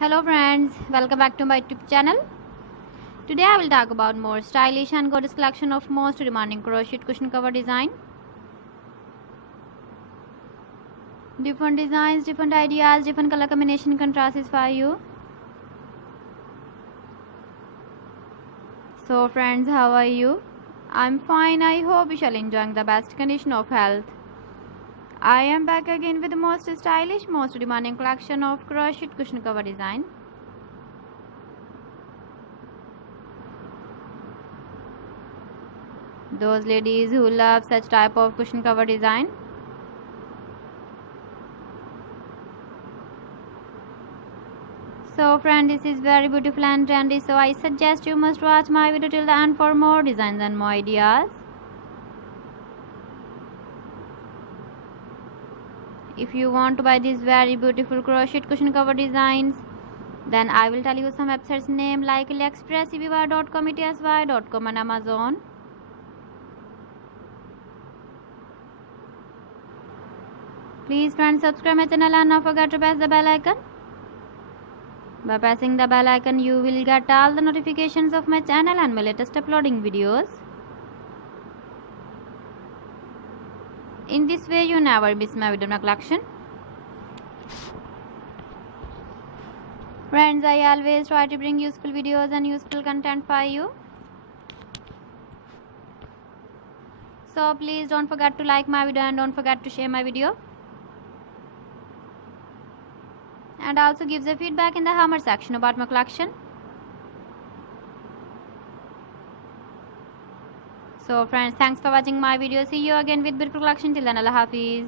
Hello friends, welcome back to my YouTube channel. Today I will talk about more stylish and gorgeous collection of most demanding crochet cushion cover design. Different designs, different ideas, different color combination contrasts for you. So friends, how are you? I'm fine. I hope you shall enjoying the best condition of health. I am back again with the most stylish, most demanding collection of crochet cushion cover design. Those ladies who love such type of cushion cover design. So friend, this is very beautiful and trendy, so I suggest you must watch my video till the end for more designs and more ideas. If you want to buy these very beautiful crochet cushion cover designs, then I will tell you some websites name like AliExpress, eBay.com, etsy.com and Amazon. Please friends, subscribe my channel and don't forget to press the bell icon. By pressing the bell icon, you will get all the notifications of my channel and my latest uploading videos. In this way, you never miss my video collection. Friends, I always try to bring useful videos and useful content for you. So please don't forget to like my video and don't forget to share my video. And also give the feedback in the comment section about my collection. So friends, thanks for watching my video. See you again with beautiful collection. Till then, Allah Hafiz.